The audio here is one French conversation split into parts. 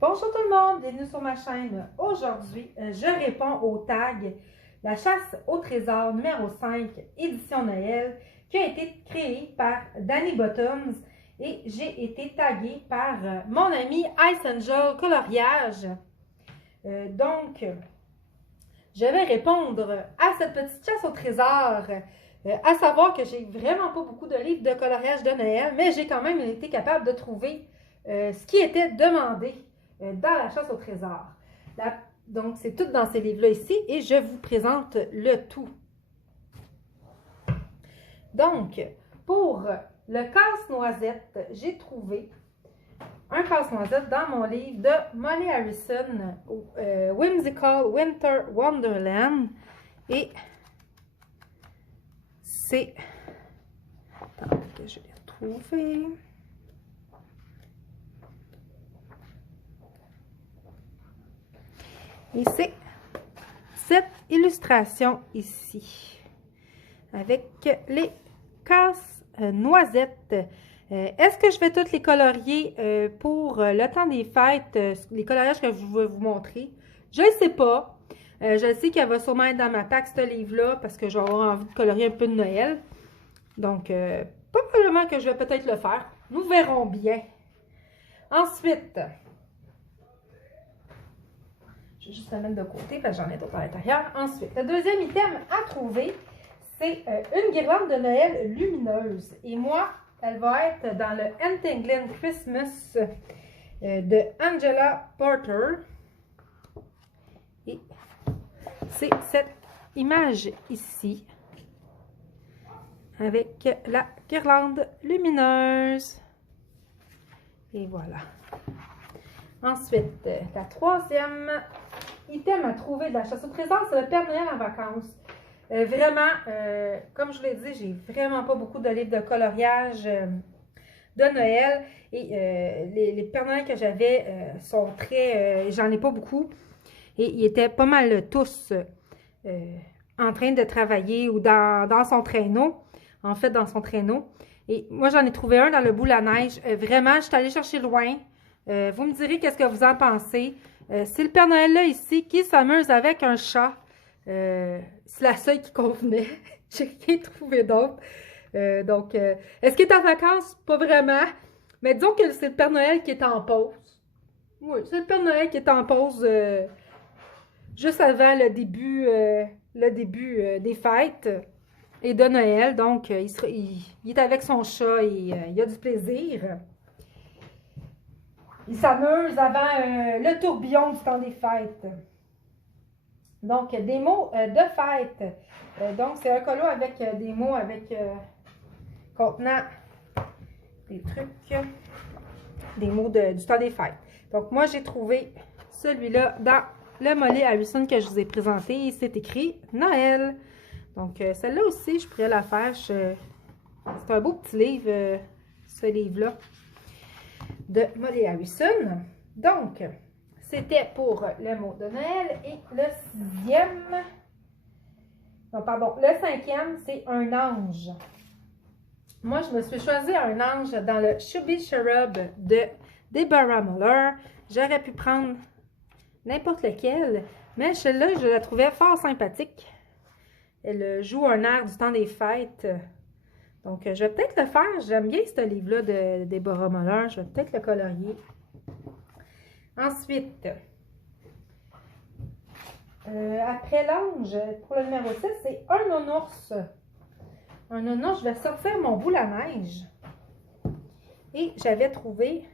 Bonjour tout le monde, bienvenue sur ma chaîne. Aujourd'hui, je réponds au tag La chasse au trésor numéro 5, édition Noël, qui a été créée par Danny Bottoms et j'ai été taguée par mon ami Ice Angel Coloriage. Donc, je vais répondre à cette petite chasse au trésor, à savoir que j'ai vraiment pas beaucoup de livres de coloriage de Noël, mais j'ai quand même été capable de trouver ce qui était demandé dans la chasse au trésor. Donc, c'est tout dans ces livres-là ici et je vous présente le tout. Donc, pour le casse-noisette, j'ai trouvé un casse-noisette dans mon livre de Molly Harrison, Whimsical Winter Wonderland. Et c'est... Attends, que je l'ai retrouvé. Et c'est cette illustration ici, avec les casse-noisettes. Est-ce que je vais toutes les colorier pour le temps des fêtes, les coloriages que je vais vous montrer? Je ne sais pas. Je sais qu'elle va sûrement être dans ma pack, ce livre-là, parce que j'aurai envie de colorier un peu de Noël. Donc, probablement que je vais peut-être le faire. Nous verrons bien. Ensuite... Je vais juste la mettre de côté parce que j'en ai d'autres à l'intérieur. Ensuite, le deuxième item à trouver, c'est une guirlande de Noël lumineuse. Et moi, elle va être dans le Entangled Christmas de Angela Porter. Et c'est cette image ici avec la guirlande lumineuse. Et voilà. Ensuite, la troisième item à trouver de la chasse au trésor, c'est le Père Noël en vacances. Vraiment, comme je vous l'ai dit, j'ai vraiment pas beaucoup de livres de coloriage de Noël. Et les Pères Noël que j'avais sont très... j'en ai pas beaucoup. Et ils étaient pas mal tous en train de travailler ou dans son traîneau. En fait, dans son traîneau. Et moi, j'en ai trouvé un dans le boule à neige. Vraiment, je suis allée chercher loin. Vous me direz qu'est-ce que vous en pensez. C'est le Père Noël là ici qui s'amuse avec un chat. C'est la seule qui convenait. J'ai rien trouvé d'autre. Donc, est-ce qu'il est en vacances? Pas vraiment. Mais disons que c'est le Père Noël qui est en pause. Oui, c'est le Père Noël qui est en pause juste avant le début des fêtes et de Noël. Donc, il est avec son chat et il a du plaisir. Il s'amuse avant le tourbillon du temps des fêtes. Donc, des mots de fête. Donc, c'est un colo avec des mots contenant des trucs, des mots du temps des fêtes. Donc, moi, j'ai trouvé celui-là dans le Molly Harrison que je vous ai présenté. C'est écrit Noël. Donc, celle-là aussi, je pourrais la faire. C'est un beau petit livre, ce livre-là, de Molly Harrison. Donc, c'était pour le mot de Noël. Et le sixième, non, pardon, le cinquième, c'est un ange. Moi, je me suis choisi un ange dans le Chubby Cherub de Deborah Muller. J'aurais pu prendre n'importe lequel, mais celle-là, je la trouvais fort sympathique. Elle joue un air du temps des fêtes. Donc, je vais peut-être le faire. J'aime bien ce livre-là de Deborah Muller. Je vais peut-être le colorier. Ensuite, après l'ange, pour le numéro 6, c'est un nounours. Un nounours, je vais sortir mon boule à neige. Et j'avais trouvé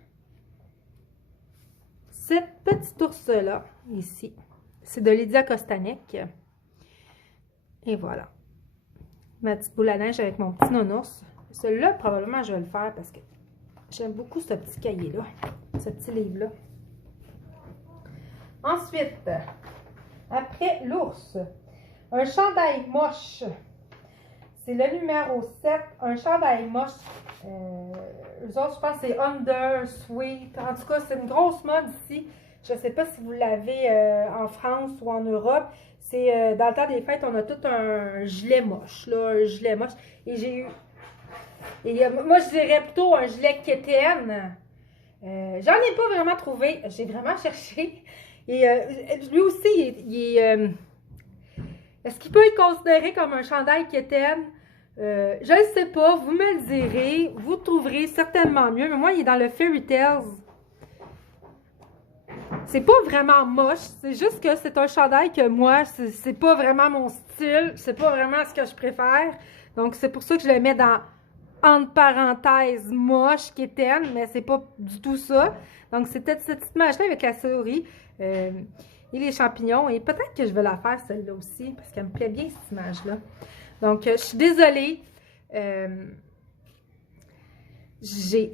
cette petite ours-là, ici. C'est de Lydia Kostanek. Et voilà. Ma petite boule à neige avec mon petit nounours. Celui-là, probablement, je vais le faire parce que j'aime beaucoup ce petit cahier-là, ce petit livre-là. Ensuite, après l'ours, un chandail moche. C'est le numéro 7, un chandail moche. Eux autres, je pense que c'est Under Sweet. En tout cas, c'est une grosse mode ici. Je ne sais pas si vous l'avez en France ou en Europe. C'est dans le temps des fêtes, on a tout un gilet moche, là, un gilet moche. Et j'ai eu... moi, je dirais plutôt un gilet quétaine. J'en ai pas vraiment trouvé. J'ai vraiment cherché. Et lui aussi, est-ce qu'il peut être considéré comme un chandail quétaine? Je ne sais pas. Vous me le direz. Vous trouverez certainement mieux. Mais moi, il est dans le Fairy Tales. C'est pas vraiment moche. C'est juste que c'est un chandail que moi, c'est pas vraiment mon style. C'est pas vraiment ce que je préfère. Donc, c'est pour ça que je le mets dans entre parenthèses moche quétaine, mais c'est pas du tout ça. Donc, c'était cette petite image-là avec la souris et les champignons. Et peut-être que je vais la faire celle-là aussi, parce qu'elle me plaît bien cette image-là. Donc, je suis désolée. J'ai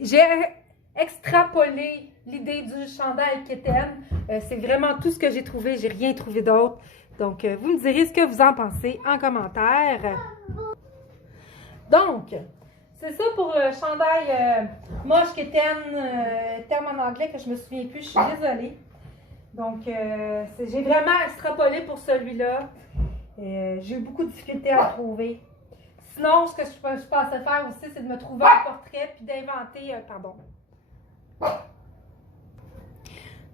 extrapolé l'idée du chandail quétaine. C'est vraiment tout ce que j'ai trouvé. J'ai rien trouvé d'autre. Donc, vous me direz ce que vous en pensez en commentaire. Donc, c'est ça pour le chandail moche quétaine, terme en anglais que je me souviens plus, je suis désolée. Donc, j'ai vraiment extrapolé pour celui-là. J'ai eu beaucoup de difficultés à le trouver. Sinon, ce que je pensais faire aussi, c'est de me trouver un portrait puis d'inventer, pardon.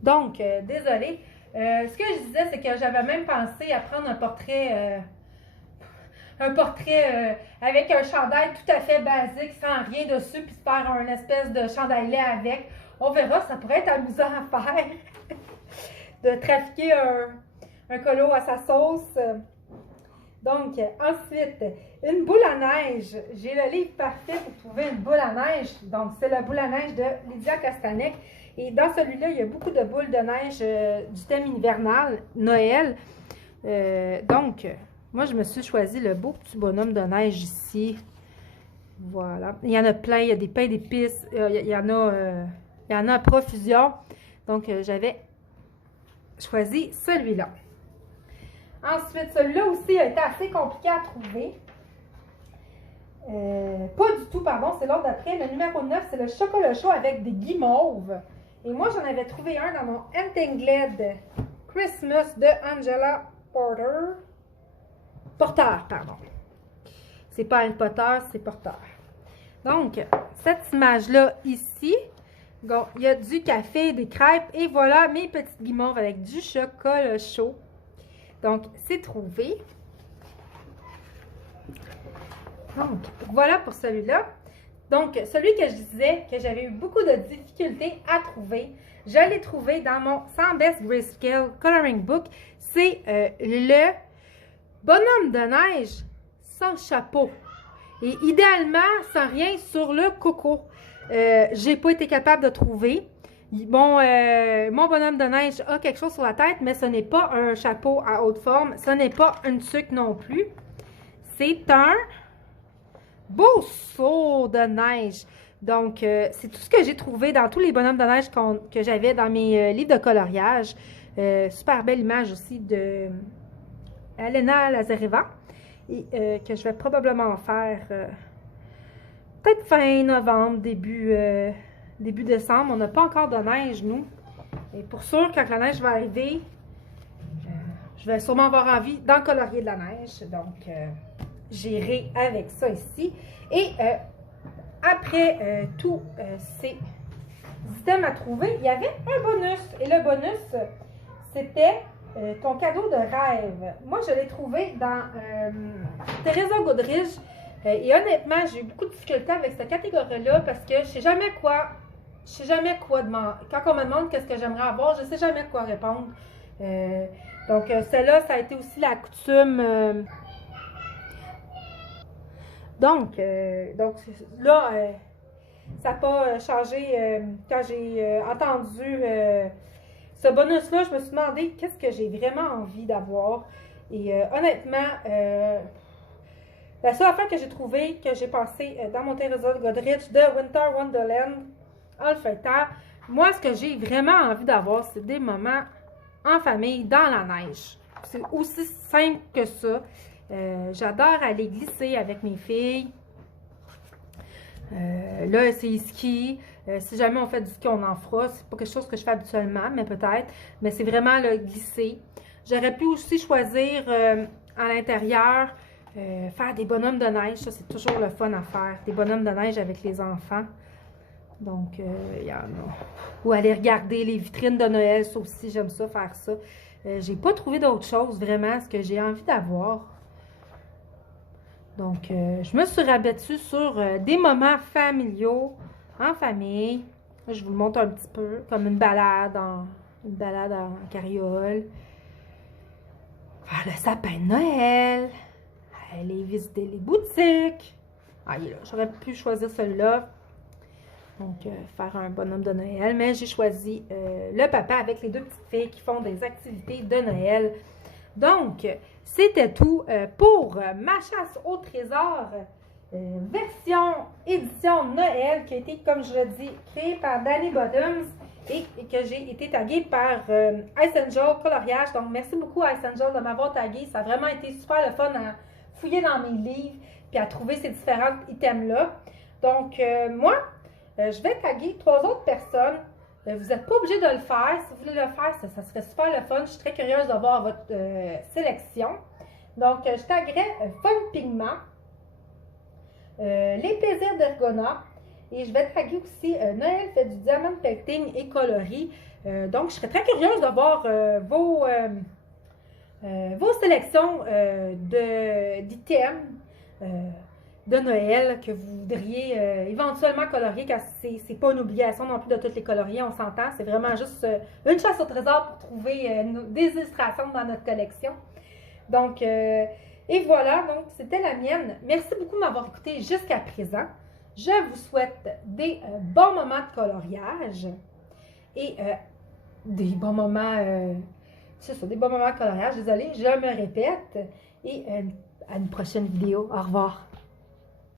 Donc, désolée. Ce que je disais, c'est que j'avais même pensé à prendre un portrait avec un chandail tout à fait basique, sans rien dessus, puis faire un espèce de chandail lait avec. On verra, ça pourrait être amusant à faire. De trafiquer un colo à sa sauce. Donc, ensuite, une boule à neige. J'ai le livre parfait pour trouver une boule à neige. Donc, c'est la boule à neige de Lydia Castanet. Et dans celui-là, il y a beaucoup de boules de neige du thème hivernal, Noël. Donc, moi, je me suis choisi le beau petit bonhomme de neige ici. Voilà. Il y en a plein. Il y a des pains d'épices. Il y en a à profusion. Donc, j'avais choisi celui-là. Ensuite, celui-là aussi a été assez compliqué à trouver. Pas du tout, pardon, c'est l'autre d'après. Le numéro 9, c'est le chocolat chaud avec des guimauves. Et moi, j'en avais trouvé un dans mon Entangled Christmas de Angela Porter, pardon. C'est pas Harry Potter, c'est Porter. Donc, cette image-là ici, bon, il y a du café, des crêpes, et voilà mes petites guimauves avec du chocolat chaud. Donc, c'est trouvé. Donc, voilà pour celui-là. Donc, celui que je disais que j'avais eu beaucoup de difficultés à trouver, je l'ai trouvé dans mon 100 Best Grayscale Coloring Book. C'est le bonhomme de neige sans chapeau. Et idéalement, sans rien sur le coco. J'ai pas été capable de trouver. Bon, mon bonhomme de neige a quelque chose sur la tête, mais ce n'est pas un chapeau à haute forme. Ce n'est pas une tuque non plus. C'est un beau seau de neige. Donc, c'est tout ce que j'ai trouvé dans tous les bonhommes de neige que j'avais dans mes livres de coloriage. Super belle image aussi de Elena Lazareva. Et que je vais probablement faire peut-être fin novembre, début décembre. On n'a pas encore de neige, nous. Et pour sûr, quand la neige va arriver, je vais sûrement avoir envie d'en colorier de la neige. Donc, j'irai avec ça ici. Et après tous ces items à trouver, il y avait un bonus. Et le bonus, c'était ton cadeau de rêve. Moi, je l'ai trouvé dans Teresa Goodrich. Et honnêtement, j'ai eu beaucoup de difficultés avec cette catégorie-là parce que je sais jamais quoi demander. Quand on me demande qu'est-ce que j'aimerais avoir, je sais jamais quoi répondre. Donc, celle-là, ça a été aussi la coutume. Donc là, ça n'a pas changé quand j'ai entendu ce bonus-là. Je me suis demandé qu'est-ce que j'ai vraiment envie d'avoir. Et honnêtement, la seule affaire que j'ai trouvée, que j'ai pensé dans mon Teresa Goodrich de Winter Wonderland, en le feuilletant, moi, ce que j'ai vraiment envie d'avoir, c'est des moments en famille, dans la neige. C'est aussi simple que ça. J'adore aller glisser avec mes filles. Là, c'est ski. Si jamais on fait du ski, on en fera. C'est pas quelque chose que je fais habituellement, mais peut-être. Mais c'est vraiment le glisser. J'aurais pu aussi choisir à l'intérieur, faire des bonhommes de neige. Ça, c'est toujours le fun à faire. Des bonhommes de neige avec les enfants. Donc, il y en a. Ou aller regarder les vitrines de Noël, ça aussi, j'aime ça, faire ça. J'ai pas trouvé d'autre chose, vraiment, ce que j'ai envie d'avoir. Donc, je me suis rabattue sur des moments familiaux, en famille. Là, je vous le montre un petit peu, comme une balade en carriole. Faire le sapin de Noël. Aller visiter les boutiques. Ah, il est là. J'aurais pu choisir celui-là. Donc, faire un bonhomme de Noël. Mais j'ai choisi le papa avec les deux petites filles qui font des activités de Noël. Donc, c'était tout pour ma chasse au trésor version édition Noël qui a été, comme je le dis, créée par Danny Bottoms et que j'ai été taguée par Ice Angel Coloriage. Donc, merci beaucoup Ice Angel de m'avoir taguée. Ça a vraiment été super le fun à fouiller dans mes livres puis à trouver ces différents items-là. Donc, moi, je vais taguer 3 autres personnes. Vous n'êtes pas obligé de le faire. Si vous voulez le faire, ça serait super le fun. Je suis très curieuse de voir votre sélection. Donc, je taguerai Fun Pigment, Les Plaisirs d'Ergona et je vais taguer aussi Noël fait du diamant painting et coloris. Donc, je serais très curieuse de voir vos sélections d'items de Noël que vous voudriez éventuellement colorier, car c'est pas une obligation non plus de toutes les colorier, on s'entend. C'est vraiment juste une chasse au trésor pour trouver des illustrations dans notre collection. Donc, et voilà, donc c'était la mienne. Merci beaucoup de m'avoir écouté jusqu'à présent. Je vous souhaite des bons moments de coloriage et des bons moments, c'est ça, des bons moments de coloriage. Désolée, je me répète. Et à une prochaine vidéo. Au revoir.